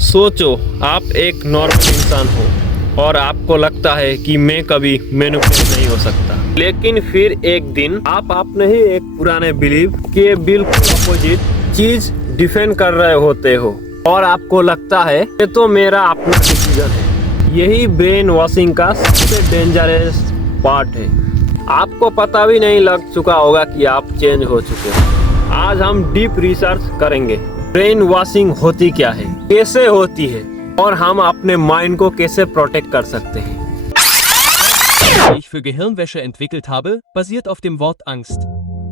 सोचो आप एक नॉर्मल इंसान हो और आपको लगता है कि मैं कभी मैनिपुलेट नहीं हो सकता, लेकिन फिर एक दिन आप अपने ही एक पुराने बिलीव के बिल्कुल अपोजिट चीज डिफेंड कर रहे होते हो और आपको लगता है ये तो मेरा अपना डिसीजन है। यही ब्रेन वॉशिंग का सबसे डेंजरस पार्ट है। आपको पता भी नहीं लग चुका होगा कि आप चेंज हो चुके हो। आज हम डीप रिसर्च करेंगे ब्रेन वॉशिंग होती क्या है, कैसे होती है और हम अपने माइंड को कैसे प्रोटेक्ट कर सकते हैं। Die ich für Gehirnwäsche entwickelt habe, basiert auf dem Wort Angst.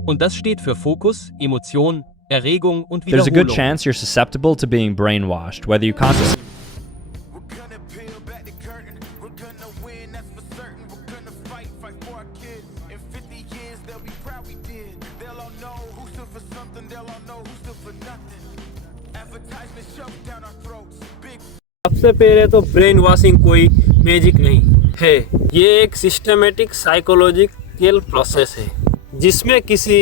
Und das steht für Fokus, Emotion, Erregung und There's a good Wiederholung. chance you're susceptible to being brainwashed, whether you consciously We're gonna peel back the curtain. We're gonna win, that's for certain. We're gonna fight for our kids. In 50 years, they'll be proud we did. They'll all know who stood for something. They'll all know who stood for nothing. Advertisement shoved down our throats. Big सबसे पहले तो brain washing कोई magic नहीं है, ये एक systematic psychological process है जिसमें किसी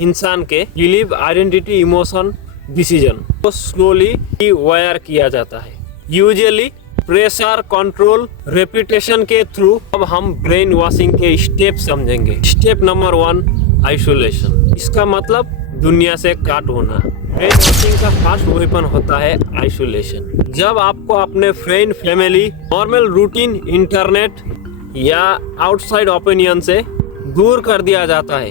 इंसान के बिलीव, आइडेंटिटी, इमोशन, डिसीजन को स्लोली वायर किया जाता है। यूजुअली प्रेशर, कंट्रोल, रेपिटेशन के थ्रू। अब हम ब्रेन वॉशिंग के स्टेप समझेंगे। Step number 1, isolation. इसका मतलब दुनिया से काट होना। ब्रेन वॉशिंग का फर्स्ट वेपन होता है आइसोलेशन। जब आपको अपने friend, family, normal routine, internet या आउटसाइड ओपिनियन से दूर कर दिया जाता है,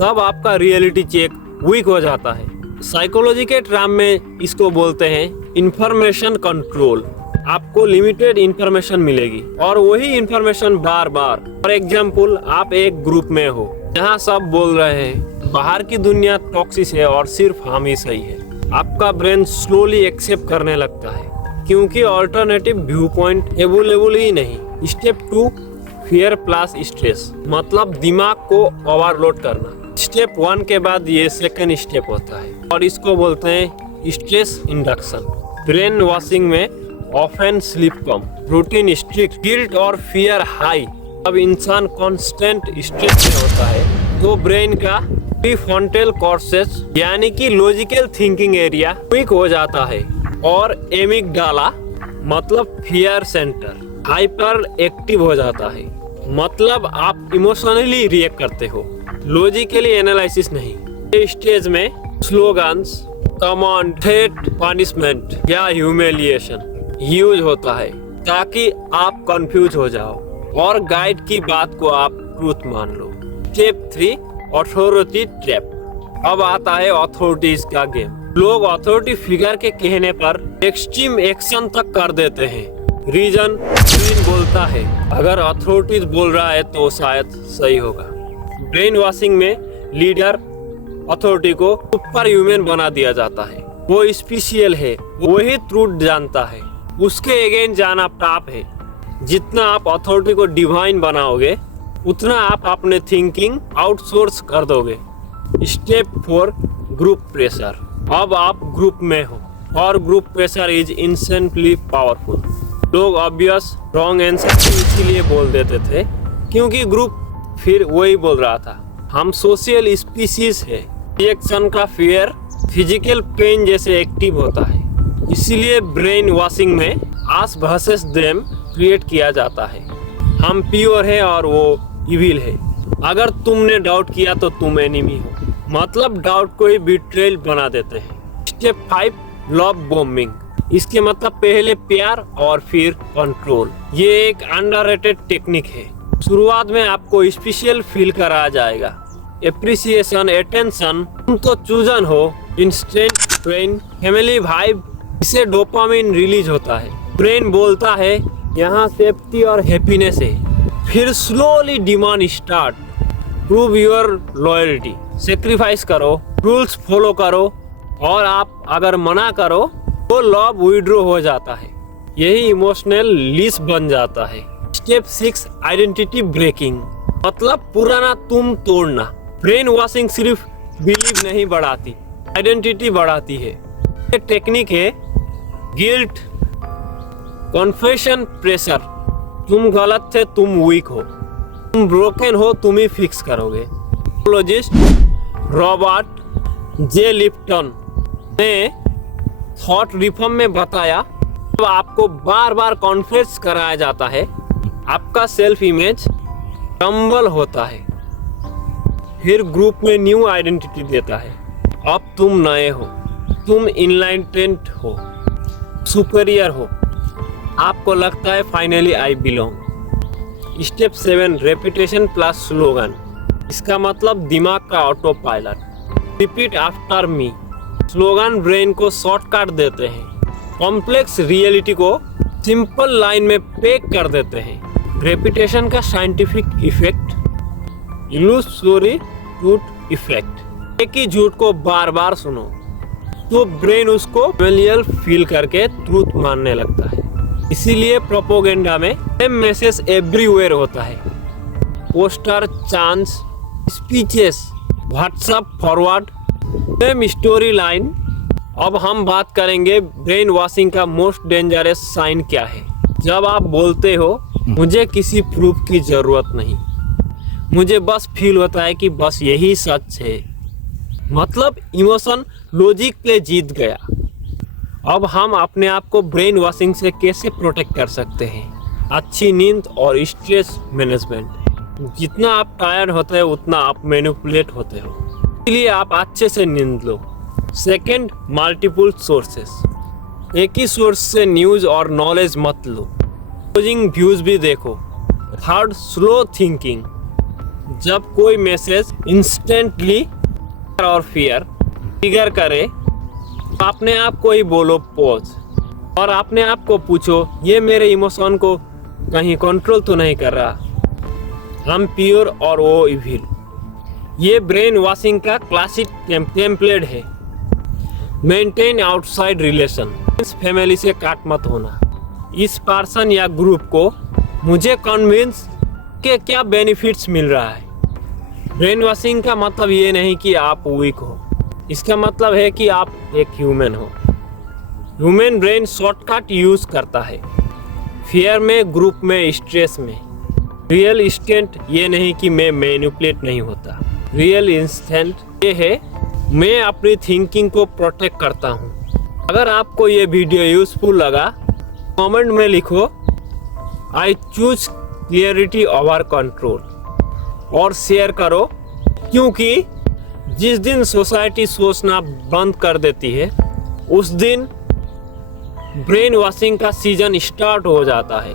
तब आपका रियलिटी चेक वीक हो जाता है। साइकोलॉजी के टर्म में इसको बोलते हैं इंफॉर्मेशन कंट्रोल। आपको लिमिटेड इंफॉर्मेशन मिलेगी और वही information bar bar. For example, आप एक ग्रुप में हो जहाँ सब बोल रहे हैं बाहर की दुनिया टॉक्सिक है और सिर्फ हम ही सही है। आपका ब्रेन स्लोली एक्सेप्ट करने लगता है क्योंकि ऑल्टरनेटिव व्यू पॉइंट अवेलेबल ही नहीं। स्टेप 2, फियर प्लस स्ट्रेस, मतलब दिमाग को ओवरलोड करना। स्टेप 1 के बाद ये सेकंड स्टेप होता है और इसको बोलते हैं स्ट्रेस इंडक्शन। ब्रेन वॉशिंग में ऑफन स्लीप कम, रूटीन स्ट्रिक्ट, गिल्ट और फियर हाई। अब इंसान कांस्टेंट स्ट्रेस में होता है तो ब्रेन का प्रीफ्रंटल कॉर्टेक्स यानी कि लॉजिकल थिंकिंग एरिया वीक हो जाता है और एमिगडाला मतलब फियर सेंटर हाइपर एक्टिव हो जाता है। मतलब आप इमोशनली रिएक्ट करते हो, लॉजिकली एनालिसिस नहीं। इस स्टेज में स्लोगन्स, कमांड, थ्रेट, पनिशमेंट या ह्यूमिलिएशन यूज होता है ताकि आप कंफ्यूज हो जाओ और गाइड की बात को आप ट्रूथ मान लो। Step 3, authority trap. अब आता है अथॉरिटीज का गेम। लोग अथॉरिटी फिगर के कहने पर एक्सट्रीम एक्शन तक कर देते हैं। रीजन ब्रेन बोलता है अगर अथॉरिटीज बोल रहा है तो शायद सही होगा। ब्रेन वॉशिंग में लीडर अथॉरिटी को सुपर ह्यूमन बना दिया जाता है। वो स्पेशल है, वही ट्रूथ जानता है, उसके अगेंस्ट जाना पाप है। जितना आप अथॉरिटी को डिवाइन बनाओगे उतना आप अपने थिंकिंग आउटसोर्स कर दोगे। Step 4, group pressure. अब आप ग्रुप में हो और group pressure is incessantly powerful. लोग ऑब्वियस रॉन्ग आंसर इसीलिए बोल देते थे क्योंकि ग्रुप फिर वही बोल रहा था। हम सोशल स्पीसीज है। रिएक्शन का फियर फिजिकल पेन जैसे एक्टिव होता है, इसीलिए ब्रेन वॉशिंग में आस वर्सेस देम क्रिएट किया जाता है। हम प्योर है और वो इविल है। अगर तुमने डाउट किया तो तुम एनिमी हो, मतलब डाउट को ही बिट्रेल बना देते हैं। Step 5, love bombing. इसके मतलब पहले प्यार और फिर कंट्रोल। ये एक अंडररेटेड टेक्निक है। शुरुआत में आपको स्पेशल फील कराया जाएगा, एप्रिसिएशन, अटेंशन, तुम तो चूजन हो, इंस्टेंट पेन, फैमिली वाइब, इससे डोपामिन रिलीज होता है। ब्रेन बोलता है यहाँ सेफ्टी और हैप्पीनेस है। फिर slowly demand start, prove your loyalty, sacrifice करो, रूल्स फॉलो करो और आप अगर मना करो तो लव विड्रॉ हो जाता है। यही इमोशनल लीस बन जाता है। स्टेप 6, आइडेंटिटी ब्रेकिंग, मतलब पुराना तुम तोड़ना। ब्रेन वॉशिंग सिर्फ बिलीव नहीं बढ़ाती, आइडेंटिटी बढ़ाती है। ये टेक्निक है गिल्ट, कॉन्फेशन, प्रेशर। तुम गलत थे, तुम वीक हो, तुम ब्रोकन हो, तुम ही फिक्स करोगे। साइकोलॉजिस्ट रॉबर्ट जे लिप्टन ने थॉट रिफॉर्म में बताया तो आपको बार बार कॉन्फ्रेंस कराया जाता है, आपका सेल्फ इमेज क्रम्बल होता है। फिर ग्रुप में न्यू आइडेंटिटी देता है। अब तुम नए हो, तुम इनलाइटेंड हो, सुपीरियर हो। आपको लगता है finally I belong. Step 7 repetition plus slogan. इसका मतलब दिमाग का auto pilot. Repeat after me. Slogan brain को शॉर्टकट देते हैं, कॉम्प्लेक्स रियलिटी को सिंपल लाइन में पैक कर देते हैं। रेपिटेशन का साइंटिफिक इफेक्ट, इल्यूसोरी ट्रूथ इफेक्ट। एक ही झूठ को बार बार सुनो तो ब्रेन उसको फेमिलियर फील करके ट्रूथ मानने लगता है। इसीलिए प्रोपोगेंडा में सेम मैसेज एवरीवेयर होता है। Poster, chance, speeches, WhatsApp forward, same story line. अब हम बात करेंगे ब्रेन वॉशिंग का मोस्ट डेंजरस साइन क्या है। जब आप बोलते हो मुझे किसी प्रूफ की जरूरत नहीं, मुझे बस फील होता है कि बस यही सच है, मतलब इमोशन लॉजिक पे जीत गया। अब हम अपने आप को ब्रेन वॉशिंग से कैसे प्रोटेक्ट कर सकते हैं। अच्छी नींद और स्ट्रेस मैनेजमेंट। जितना आप टायर्ड होते हो उतना आप मैनिपुलेट होते हो, इसलिए आप अच्छे से नींद लो। Second, multiple sources. एक ही सोर्स से न्यूज़ और नॉलेज मत लो, अपोजिंग व्यूज भी देखो। Third, slow thinking. जब कोई मैसेज इंस्टेंटली और फियर ट्रिगर करे तो अपने आप को ही बोलो पॉज, और अपने आप को पूछो ये मेरे इमोशन को कहीं कंट्रोल तो नहीं कर रहा। हम प्योर और वो इविल। ये ब्रेन वॉशिंग का क्लासिक टेम्पलेट है। Maintain outside relation. इस फैमिली से काट मत होना। इस पर्सन या ग्रुप को मुझे कन्विंस के क्या बेनिफिट्स मिल रहा है। ब्रेन वॉशिंग का मतलब ये नहीं कि आप वीक हो, इसका मतलब है कि आप एक ह्यूमन हो। ह्यूमन ब्रेन शॉर्टकट यूज करता है, फियर में, ग्रुप में, स्ट्रेस में। रियल इंस्टेंट ये नहीं कि मैं मैनिपुलेट नहीं होता। रियल इंस्टेंट ये है मैं अपनी थिंकिंग को प्रोटेक्ट करता हूँ। अगर आपको ये वीडियो यूजफुल लगा कमेंट में लिखो I choose clarity over control, और शेयर करो, क्योंकि जिस दिन सोसाइटी सोचना बंद कर देती है उस दिन ब्रेन वॉशिंग का सीजन स्टार्ट हो जाता है।